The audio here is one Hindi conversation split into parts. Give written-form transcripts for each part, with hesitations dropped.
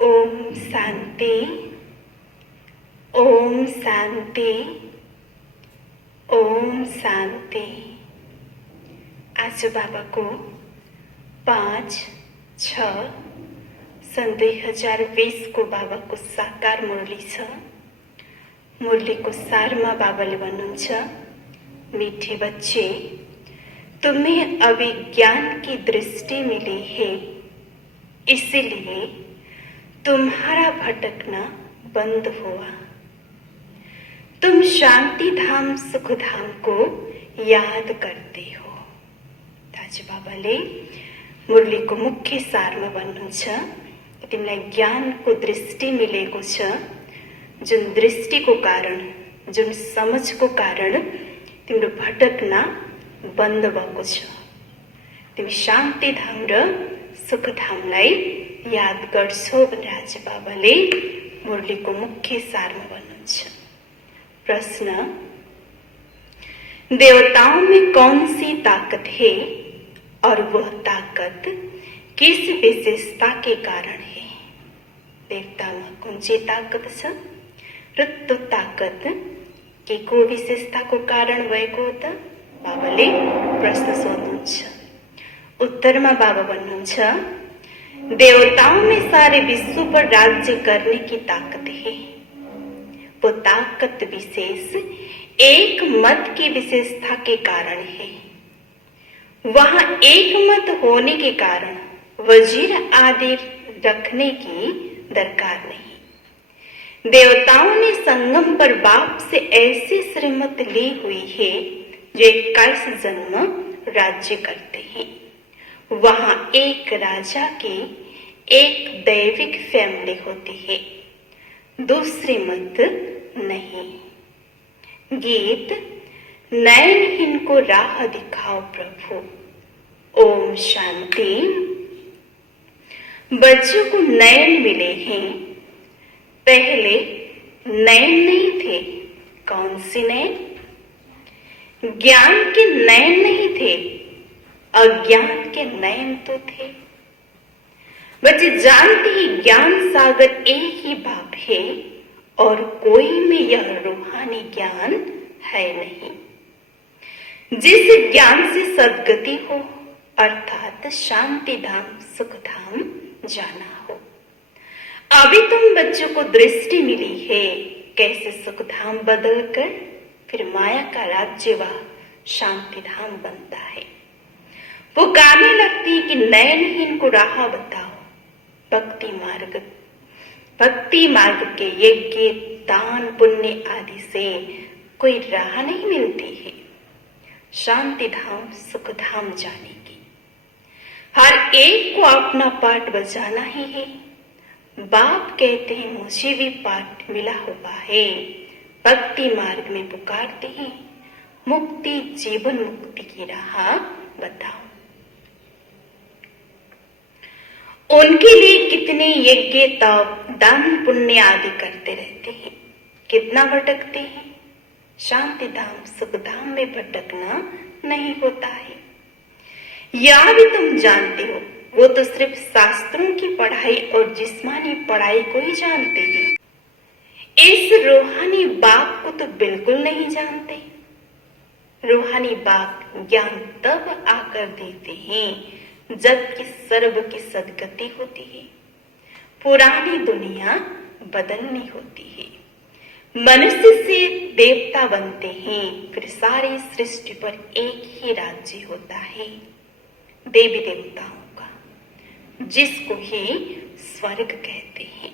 ओम शांति। ओम शांति। ओम शांति। आज बाबा को 5/6/2020 को बाबा को साकार मुरली छ। मुरली को सार में बाबाले भन्नुहुन्छ, मीठे बच्चे, तुम्हें अभी ज्ञान की दृष्टि मिली है, इसीलिए तुम्हारा भटकना बंद हुआ। तुम शांति धाम सुख धाम को याद करते हो। ताज बाबाले मुरली को मुख्य सार में भन्नुहुन्छ, तिमीलाई ज्ञान को दृष्टि मिलेको छ, जुन दृष्टि को कारण, जुन समझ को कारण तिम्रो भटकना बन्द भएको छ। तिमी शान्ति धाम र सुख धामलाई याद गर्छौ भनेर आज बाबाले मुरलीको मुख्य सारमा भन्नुहुन्छ। प्रश्न, देवताओं में कौन सी ताकत है और वह ताकत किस विशेषता के कारण है? देवतामा कुन चाहिँ ताकत छ र त्यो ताकत के को विशेषताको कारण भएको हो त? बाबाले प्रश्न सोध्नुहुन्छ। उत्तरमा बाबा भन्नुहुन्छ, देवताओं में सारे विश्व पर राज्य करने की ताकत है। वो ताकत विशेष एक मत की विशेषता के कारण है। वहां एक मत होने के कारण वजीर आदि रखने की दरकार नहीं। देवताओं ने संगम पर बाप से ऐसी श्रीमत ली हुई है जो 21 जन्म राज्य करते हैं। वहां एक राजा की एक दैविक फैमिली होती है, दूसरी मत नहीं। गीत, नयनहीन को राह दिखाओ प्रभु। ओम शांति। बच्चों को नयन मिले हैं, पहले नयन नहीं थे। कौन सी नयन? ज्ञान के नयन नहीं थे, अज्ञान के नयन तो थे। बच्चे जानते ही ज्ञान सागर एक ही बाप है और कोई में यह रूहानी ज्ञान है नहीं। जिस ज्ञान से सद्गति हो, अर्थात शांति धाम सुख धाम जाना हो। अभी तुम बच्चों को दृष्टि मिली है, कैसे सुख धाम बदलकर फिर माया का राज्य व शांति धाम बनता है। पुकारने लगती कि नयनहीन को राह बताओ। भक्ति मार्ग के यज्ञ दान पुण्य आदि से कोई राह नहीं मिलती है शांति धाम सुख धाम जाने की। हर एक को अपना पाठ बजाना ही है। बाप कहते हैं, मुझे भी पाठ मिला हुआ है। भक्ति मार्ग में पुकारते हैं, मुक्ति जीवन मुक्ति की राह बताओ। उनके लिए कितने यज्ञ तप दान पुण्य आदि करते रहते हैं, कितना भटकते हैं। शांति धाम सुख धाम में भटकना नहीं होता है। यह भी तुम जानते हो, वो तो सिर्फ शास्त्रों की पढ़ाई और जिस्मानी पढ़ाई को ही जानते हैं। इस रूहानी बाप को तो बिल्कुल नहीं जानते। रूहानी बाप ज्ञान तब आकर देते हैं जबकि सर्व की सद्गति होती है, पुरानी दुनिया बदलनी होती है। मनुष्य से देवता बनते हैं, फिर सारी सृष्टि पर एक ही राज्य होता है देवी देवताओं का, जिसको ही स्वर्ग कहते हैं।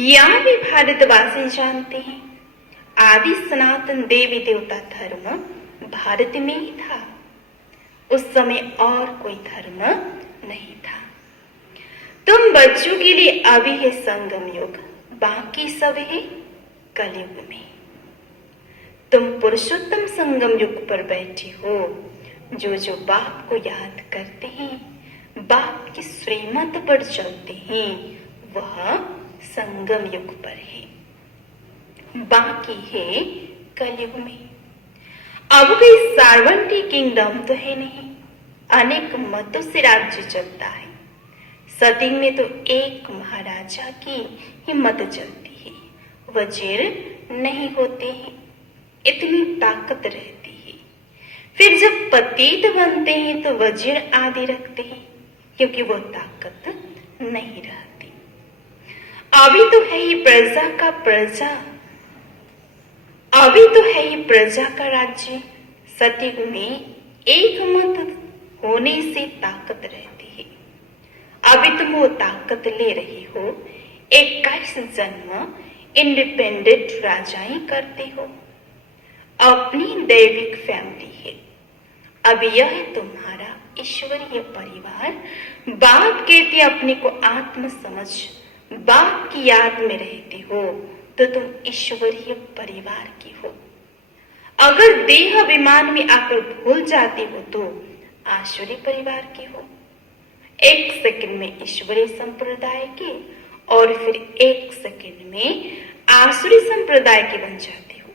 यह भी भारतवासी जानते हैं, आदि सनातन देवी देवता धर्म भारत में ही था। उस समय और कोई धर्म नहीं था। तुम बच्चों के लिए अभी है संगम युग, बाकी सब है कलयुग में। तुम पुरुषोत्तम संगम युग पर बैठे हो। जो बाप को याद करते हैं, बाप की श्रीमत पर चलते हैं, वह संगम युग पर है, बाकी है कलयुग में। अब कोई सार्वंटी किंगडम तो है नहीं, अनेक मतों से राज्य चलता है। सती में तो एक महाराजा की हिम्मत जलती है, वजीर नहीं होते हैं, इतनी ताकत रहती है। फिर जब पतित बनते हैं तो वजीर आदि रखते हैं, क्योंकि वो ताकत नहीं रहती। अभी तो है ही प्रजा का प्रजा, अभी तो है ही प्रजा का राज्य। सतयुग में एक मत होने से ताकत रहती है। अभी तुम वो ताकत ले रही हो, 21 जन्म इंडिपेंडेंट राजाएं करते हो, अपनी दैविक फैमिली है। अब यह है तुम्हारा ईश्वरीय परिवार। बाप कहते अपने को आत्म समझ, बाप की याद में रहते हो तो तुम ईश्वरीय परिवार की हो। अगर देह अभिमान में आकर भूल जाते हो तो आसुरी परिवार की हो। 1 सेकंड में ईश्वरीय संप्रदाय के और फिर 1 सेकंड में आसुरी संप्रदाय के बन जाते हो।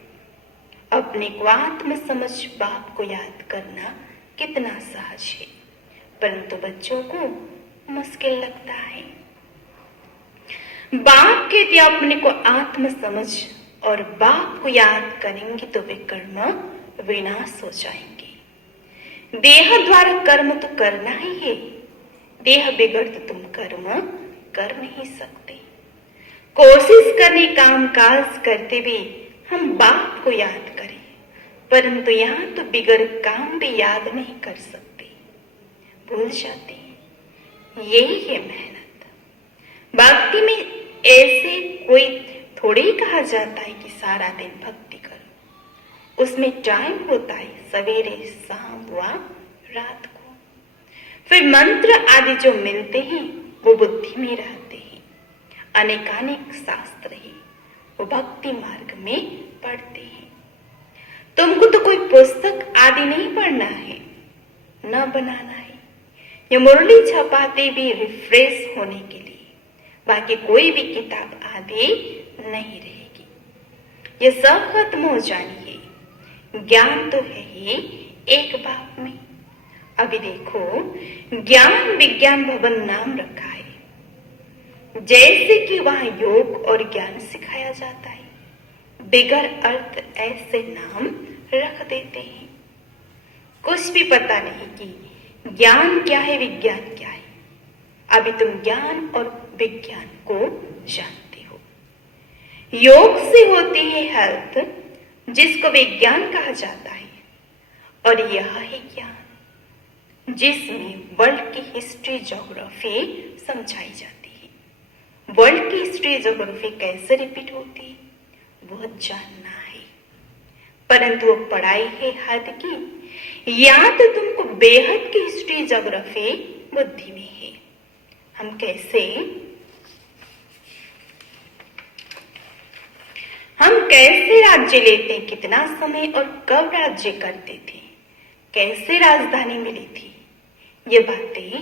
अपने को आत्म समझ बाप को याद करना कितना सहज है, परंतु बच्चों को मुश्किल लगता है। बाप कहते अपने को आत्म समझ और बाप को याद करेंगे तो वे कर्म विनाश हो जाएंगे। देह द्वारा कर्म तो करना ही है, देह बिगड़ तो तुम कर्म कर नहीं सकते। कोशिश करने काम काज करते भी हम बाप को याद करें, परंतु यहाँ तो बिगड़ काम भी याद नहीं कर सकते, भूल जाते हैं। यही है मेहनत। भक्ति में ऐसे कोई थोड़े ही कहा जाता है कि सारा दिन भक्ति करो। उसमें टाइम होता है सवेरे, शाम व रात को। फिर मंत्र आदि जो मिलते हैं वो बुद्धि में रहते हैं। अनेकानेक शास्त्र है वो भक्ति मार्ग में पढ़ते हैं। तुमको तो कोई पुस्तक आदि नहीं पढ़ना है, न बनाना है। ये मुरली छपाते भी रिफ्रेश होने के लिए, बाकी कोई भी किताब आदि नहीं रहेगी। ये सब खत्म हो जानी है। ज्ञान तो है ही एक बाप में। अभी देखो, ज्ञान विज्ञान भवन नाम रखा है, जैसे कि वहां योग और ज्ञान सिखाया जाता है। बिगर अर्थ ऐसे नाम रख देते हैं। कुछ भी पता नहीं कि ज्ञान क्या है, विज्ञान क्या है। अभी तुम ज्ञान और विज्ञान को जानते हो। योग से होती है हेल्थ, जिसको विज्ञान कहा जाता है, और यह है ज्ञान, जिसमें वर्ल्ड की हिस्ट्री ज्योग्राफी समझाई जाती है। वर्ल्ड की हिस्ट्री ज्योग्राफी कैसे रिपीट होती है वो जानना है, परंतु वो पढ़ाई है हद की, या तो तुमको बेहद की हिस्ट्री ज्योग्राफी बुद्धि में है। हम कैसे राज्य लेते, कितना समय और कब राज्य करते थे, कैसे राजधानी मिली थी, ये बातें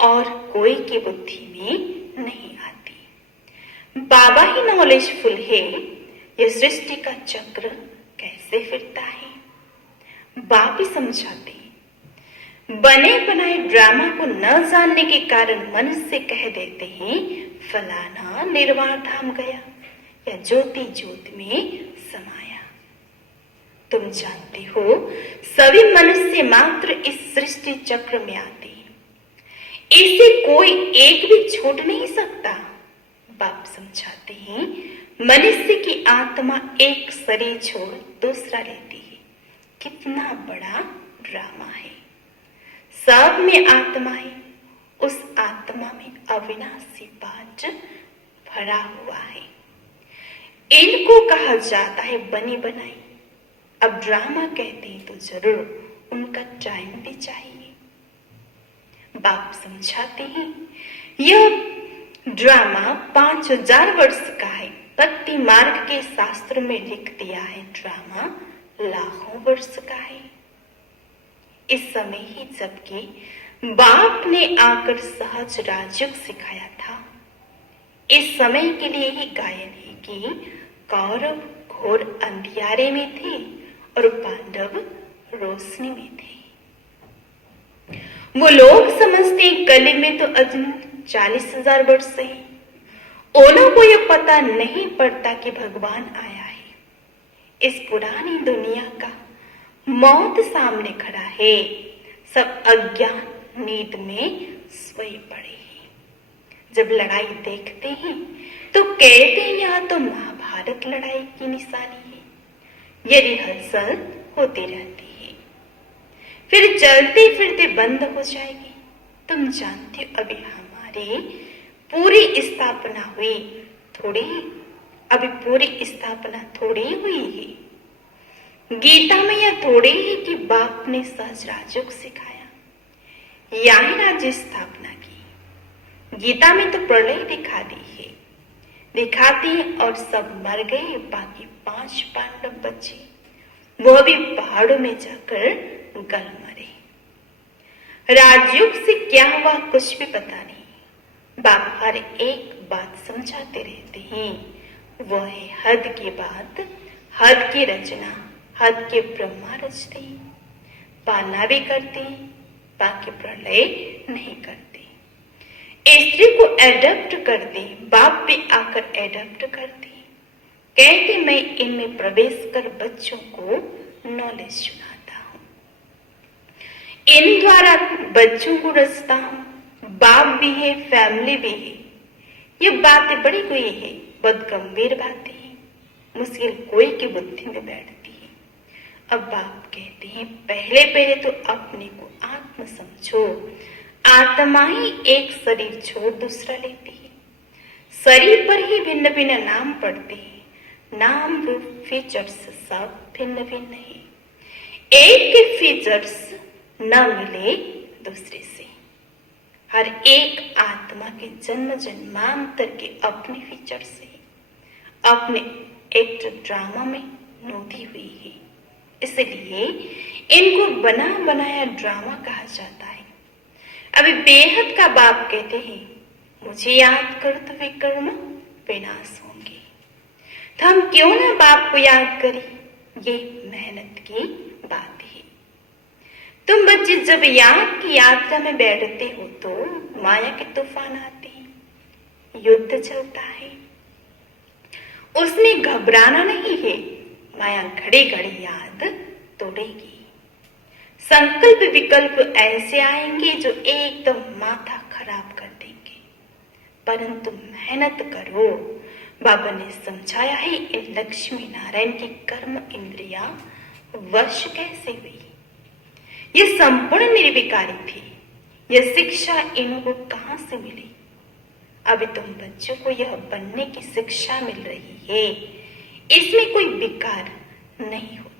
और कोई की बुद्धि में नहीं आती। बाबा ही नॉलेजफुल है। यह सृष्टि का चक्र कैसे फिरता है बाप ही समझाते हैं। बने बनाए ड्रामा को न जानने के कारण मनुष्य कह देते हैं फलाना निर्वाण धाम गया या ज्योति ज्योति में समाया। तुम जानते हो सभी मनुष्य मात्र इस सृष्टि चक्र में आते हैं, इसे कोई एक भी छूट नहीं सकता। बाप समझाते हैं मनुष्य की आत्मा एक शरीर छोड़ दूसरा लेती है। कितना बड़ा ड्रामा है। सब में आत्मा है, उस आत्मा में अविनाशी पाठ भरा हुआ है। इनको कहा जाता है बनी बनाई। अब ड्रामा कहते हैं तो जरूर उनका टाइम भी चाहिए। बाप समझाते हैं यह ड्रामा 5000 वर्ष का है। भक्ति मार्ग के शास्त्र में लिख दिया है ड्रामा लाखों वर्ष का है। इस समय ही जबकि बाप ने आकर सहज राजयोग सिखाया था, इस समय के लिए ही गायन है कि कौरव घोर अंधियारे में थे और पांडव रोशनी में थे। वो लोग समझते हैं कलयुग में तो 40,000 वर्ष से है। ओनों को यह पता नहीं पड़ता कि भगवान आया है। इस पुरानी दुनिया का मौत सामने खड़ा है। सब अज्ञान नींद में सोए पड़े हैं। जब लड़ाई देखते हैं तो कहते हैं यह तो महाभारत लड़ाई की निशानी है। ये रिहर्सल होती रहती है, फिर चलते फिरते बंद हो जाएगी। तुम जानते हो अभी हमारी पूरी स्थापना हुई थोड़ी, अभी पूरी स्थापना थोड़ी हुई है। गीता में यह थोड़ी ही कि बाप ने सहज राजयोग सिखाया, यही राज्य स्थापना की। गीता में तो प्रलय दिखा दी है, दिखाती है और सब मर गए, बाकी 5 पांडव बचे, वह भी पहाड़ों में जाकर गल मरे। राजयोग से क्या हुआ कुछ भी पता नहीं। बाप हर एक बात समझाते रहते हैं, वह है हद की बात, हद की रचना, हद के ब्रह्मा रचते हैं, पालना भी करते हैं, बाकी प्रलय नहीं करते। स्त्री को एडप्ट करते, बाप भी आकर एडप्ट करते, कहते मैं इनमें प्रवेश कर बच्चों को नॉलेज सुनाता हूँ, इन द्वारा बच्चों को रचता हूँ। बाप भी है, फैमिली भी है। ये बातें बड़ी हुई है, बहुत गंभीर बातें हैं, मुश्किल कोई की बुद्धि में बैठती है। अब बाप कहते हैं पहले पहले तो अपने को आत्म समझो। आत्मा ही एक शरीर छोड़ दूसरा लेती है। शरीर पर ही भिन्न भिन्न नाम पड़ते हैं, नाम रूप फीचर्स सब भिन्न भिन्न है। एक के फीचर्स न मिले दूसरे से। हर एक आत्मा के जन्म जन्मांतर के अपने फीचर से अपने एक ड्रामा में नोधी हुई है, इसलिए इनको बना बनाया ड्रामा कहा जाता है। अभी बेहद का बाप कहते हैं मुझे याद कर तो विकर्म विनाश होंगे, तो हम क्यों ना बाप को याद करें। ये मेहनत की बात है। तुम बच्चे जब याद की यात्रा में बैठते हो तो माया के तूफान आते हैं, युद्ध चलता है, उसमें घबराना नहीं है। माया घड़ी घड़ी याद तोड़ेगी। संकल्प विकल्प ऐसे आएंगे जो एकदम माथा खराब कर देंगे, परंतु मेहनत करो। बाबा ने समझाया है इन लक्ष्मी नारायण की कर्म इंद्रिया वश कैसे हुई। ये संपूर्ण निर्विकारी थी। यह शिक्षा इनको कहां से मिली। अभी तुम बच्चों को यह बनने की शिक्षा मिल रही है, इसमें कोई विकार नहीं होता।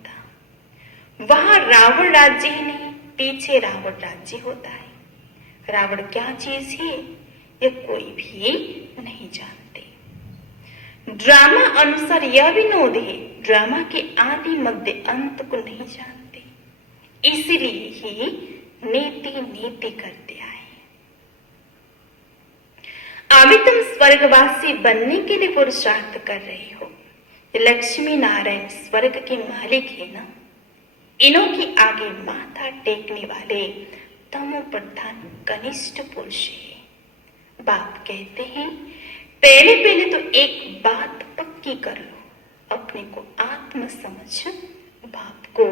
वहां रावण राज्य ही नहीं, पीछे रावण राज्य होता है। रावण क्या चीज है ये कोई भी नहीं जानते। ड्रामा अनुसार यह भी नोद है, ड्रामा के आदि मध्य अंत को नहीं जानते, इसलिए ही नीति नीति करते आए। अभी तुम स्वर्गवासी बनने के लिए पुरुषार्थ कर रहे हो। लक्ष्मी नारायण स्वर्ग के मालिक है ना, इन्हों की आगे माथा टेकने वाले तमो प्रधान कनिष्ठ पुरुष है। बाप कहते हैं पहले पहले तो एक बात पक्की कर लो, अपने को आत्म समझ बाप को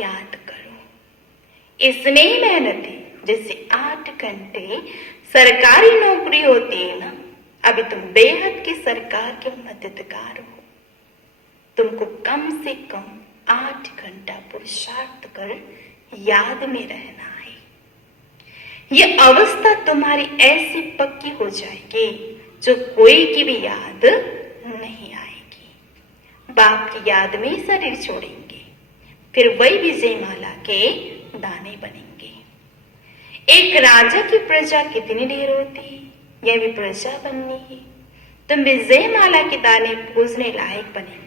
याद करो। इसमें ही मेहनत है। जैसे 8 घंटे सरकारी नौकरी होती है ना, अभी तुम बेहद की सरकार के मददगार हो। तुमको कम से कम 8 घंटा पुरुषार्थ कर याद में रहना है। यह अवस्था तुम्हारी ऐसी पक्की हो जाएगी जो कोई की भी याद नहीं आएगी। बाप की याद में शरीर छोड़ेंगे, फिर वही विजय माला के दाने बनेंगे। एक राजा की प्रजा कितनी ढेर होती है, यह भी प्रजा बननी है। तुम विजय माला के दाने पूजने लायक बनेंगे।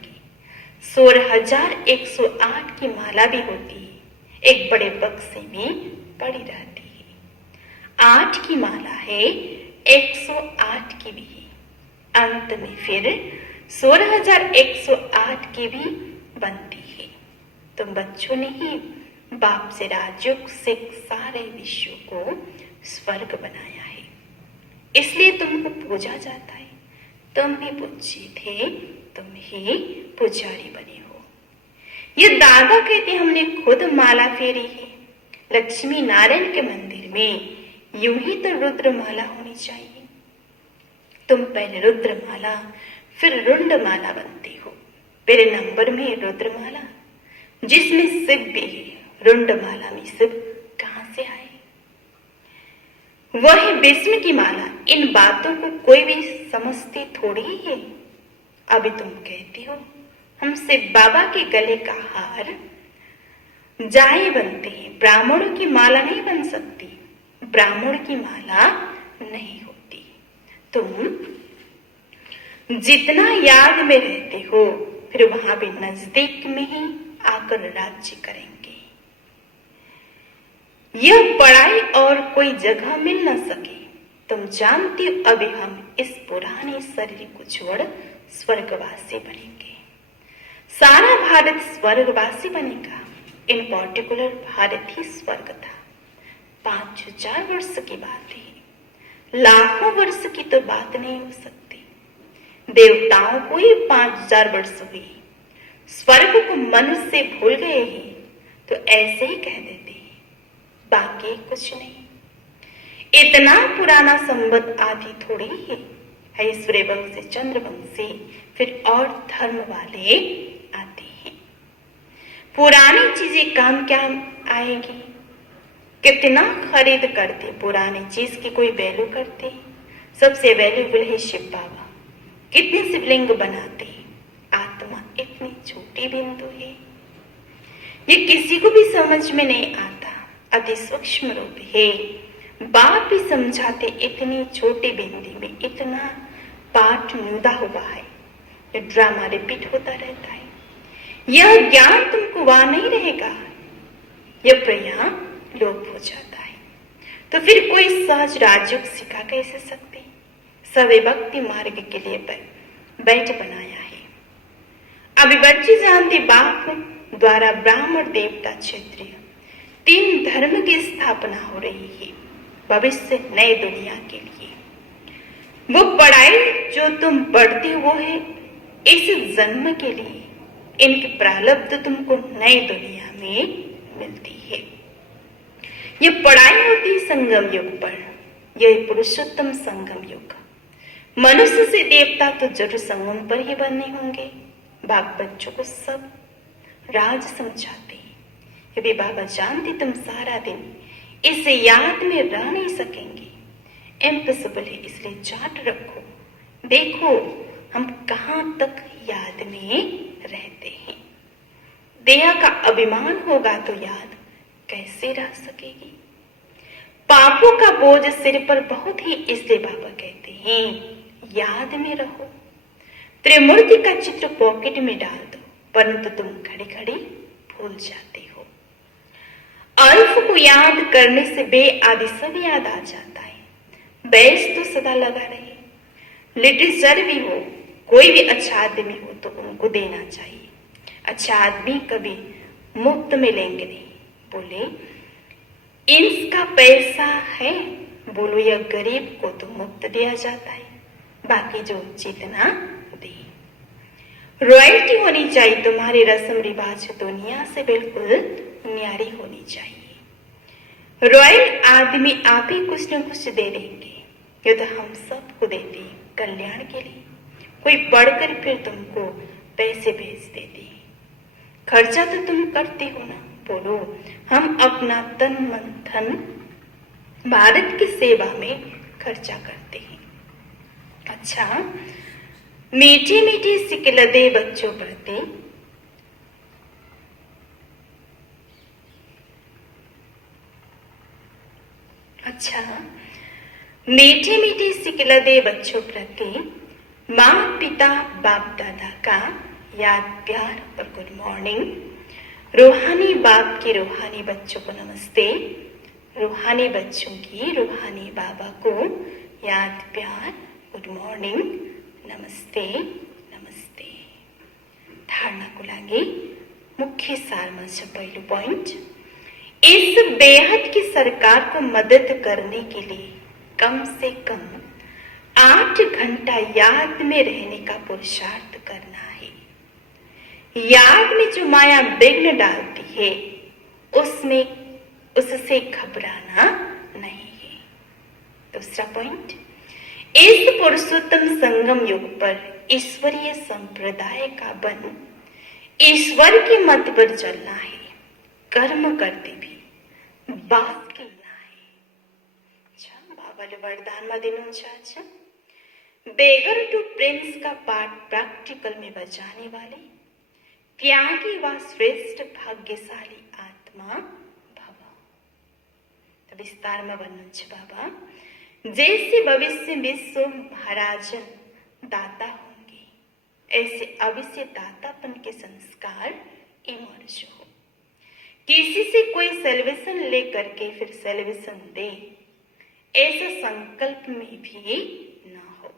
16,108 की माला भी होती है, एक बड़े बक्से में पड़ी रहती है। 8 की माला है, 108 की भी है, अंत में फिर 16,108 की भी बनती है। तुम बच्चों ने ही बाप से राजयोग से सारे विश्व को स्वर्ग बनाया है। इसलिए तुमको पूजा जाता है। तुम ही पूज्य थे, तुम ही पुजारी बने हो। ये दादा कहते हमने खुद माला फेरी है। लक्ष्मी नारायण के मंदिर में यूं ही तो रुद्र माला होनी चाहिए। तुम पहले रुद्र माला फिर रुंड माला बनती हो। पहले नंबर में रुद्र माला जिसमें शिव भी है, रुंड माला में शिव कहां से आए? वह है विष्णु की माला। इन बातों को कोई भी समझती थोड़ी ही है। अभी तुम कहती हो हमसे बाबा के गले का हार जाए बनते हैं, ब्राह्मणों की माला नहीं बन सकती, ब्राह्मण की माला नहीं होती। तुम जितना याद में रहते हो फिर वहां भी नजदीक में ही आकर राज्य करेंगे। यह पढ़ाई और कोई जगह मिल न सके। तुम जानती हो अभी हम इस पुराने शरीर को छोड़ स्वर्गवासी बनेंगे। सारा भारत स्वर्गवासी बनेगा। इन पर्टिकुलर भारत ही स्वर्ग था। 5000 वर्ष की बात है, लाखों वर्ष की तो बात नहीं हो सकती। देवताओं को ही 5000 वर्ष हुए। स्वर्ग को मन से भूल गए हैं तो ऐसे ही कह देते हैं, बाकी कुछ नहीं। इतना पुराना संबंध आदि थोड़ी है। ऐश्वर्य वंश, चंद्र वंशी, फिर और धर्म वाले आते हैं। पुरानी चीजें काम क्या आएगी? कितना खरीद करते, पुरानी चीज की कोई वैल्यू करते? सबसे वैल्यूबल है शिव बाबा। कितने शिवलिंग बनाते हैं। आत्मा इतनी छोटी बिंदु है, ये किसी को भी समझ में नहीं आता। अति सूक्ष्म रूप है। बाप भी समझाते इतनी छोटी बिंदी में इतना पाठ नुदा हुआ है। ये ड्रामा रिपीट होता रहता है। यह ज्ञान तुमको वहां नहीं रहेगा, यह प्रयाण लोप हो जाता है। तो फिर कोई सहज राजयोग सिखा कैसे सकते? सभी भक्ति मार्ग के लिए बैठ बनाया है। अभी बच्चे जानते बाप द्वारा ब्राह्मण, देवता, क्षत्रिय 3 धर्म की स्थापना हो रही है भविष्य नए दुनिया के लिए। वो पढ़ाई जो तुम पढ़ते हो वो है इस जन्म के लिए। इनकी प्रारब्ध तुमको नई दुनिया में मिलती है। ये पढ़ाई होती है संगम युग पर। यह पुरुषोत्तम संगम युग। मनुष्य से देवता तो जरूर संगम पर ही बनने होंगे। बाप बच्चों को सब राज समझाते हैं। यदि बाबा जानते तुम सारा दिन इस याद में रह नहीं सकेंगे, इम्पॉसिबल है, इसलिए चार्ट रखो, देखो हम कहां तक याद में रहते हैं। देह का अभिमान होगा तो याद कैसे रह सकेगी? पापों का बोझ सिर पर बहुत ही, इसलिए बाबा कहते हैं याद में रहो। त्रिमूर्ति का चित्र पॉकेट में डाल दो, परंतु तुम घड़ी घड़ी भूल जाते हो। अल्फ को याद करने से बे आदि सब याद आ जाता है। बैस तो सदा लगा रहे। लिटरेचर भी हो, कोई भी अच्छा आदमी हो तो उनको देना चाहिए। अच्छा आदमी कभी मुफ्त में लेंगे नहीं। बोले इसका पैसा है, बोलो यह गरीब को तो मुफ्त दिया जाता है, बाकी जो जितना दे। रॉयल्टी होनी चाहिए। तुम्हारी रस्म रिवाज दुनिया से बिल्कुल न्यारी होनी चाहिए। रॉयल आदमी आप ही कुछ न कुछ दे देंगे। ये तो हम सबको देते हैं कल्याण के लिए। कोई पढ़कर फिर तुमको पैसे भेज देते हैं। खर्चा तो तुम करते हो ना। बोलो हम अपना तन मन धन भारत की सेवा में खर्चा करते हैं। अच्छा, मीठी मीठी सिकलदे बच्चों प्रति। अच्छा, मीठी मीठी सिकलदे बच्चों प्रति माँ पिता बाप दादा का याद प्यार और गुड मॉर्निंग। रूहानी बाप के रूहानी बच्चों को नमस्ते। रूहानी बच्चों की रूहानी बाबा को याद प्यार गुड मॉर्निंग, नमस्ते नमस्ते। धारणा को लागे मुख्य सार में पहलू पॉइंट, इस बेहद की सरकार को मदद करने के लिए कम से कम 8 घंटा याद में रहने का पुरुषार्थ करना है। याद में जो माया विघ्न डालती है उससे घबराना नहीं है। दूसरा पॉइंट, इस पुरुषोत्तम संगम युग पर ईश्वरीय संप्रदाय का बन ईश्वर के मत पर चलना है, कर्म करते भी बात केला है। बाबाले वरदानमा दिनुहुन्छ, बेगर टू प्रिंस का पाठ प्रैक्टिकल में बचाने वाले त्यागी व श्रेष्ठ भाग्यशाली आत्मा भव। तो विस्तार में भन्नुहुन्छ बाबा, जैसे भविष्य विश्व महाराजन दाता होंगे, ऐसे अवश्य दातापन के संस्कार इमर्ज हो। किसी से कोई सेलिब्रेशन लेकर के फिर सेलिब्रेशन दे, ऐसा संकल्प में भी न हो।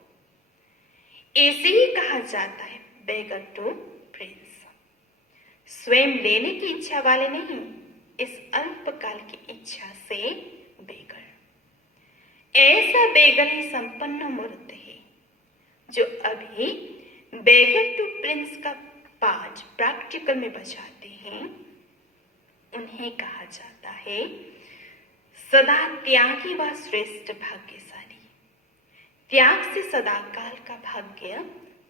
ऐसे ही कहा जाता है बेगर टू प्रिंस। स्वयं लेने की इच्छा वाले नहीं, इस अल्पकाल की इच्छा से बेगर। ऐसा बेगर ही संपन्न मूर्त है जो अभी बेगर टू प्रिंस का पाठ प्रैक्टिकल में बचाते हैं। उन्हें कहा जाता है सदा त्यागी व श्रेष्ठ भाग्यशाली। त्याग से सदाकाल का भाग्य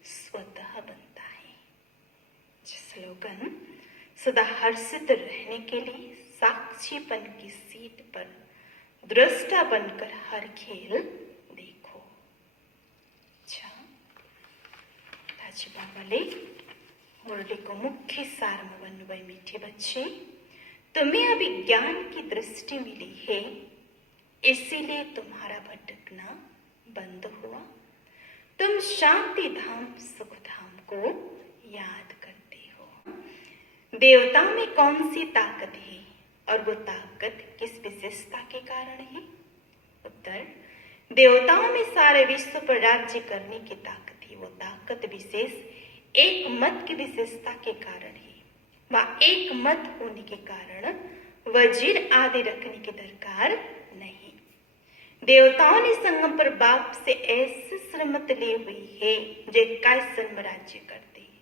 स्वतः बनता है। स्लोगन, सदा हर्षित रहने के लिए साक्षीपन की सीट पर दृष्टा बनकर हर खेल देखो। अच्छा, ताजी बाबाले मुरली को मुख्य सार में बनवाई। मीठे बच्चे, तुम्हें अभी ज्ञान की दृष्टि मिली है, इसीलिए तुम्हारा भटकना बंद हुआ। तुम शांति धाम सुख धाम को याद करते हो। देवताओं में कौन सी ताकत है और वो ताकत किस विशेषता के कारण है? उत्तर, देवताओं में सारे विश्व पर राज्य करने की ताकत है। वो ताकत विशेष एक मत की विशेषता के कारण है। वह एक मत होने के कारण वजीर आदि रखने की दरकार नहीं। देवताओं ने संगम पर बाप से ऐसी श्रीमत ली हुई है जो 21 जन्म राज्य करते हैं।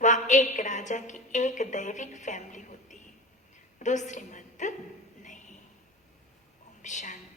वह एक राजा की एक दैविक फैमिली होती है, दूसरी मत नहीं। ओम शांति।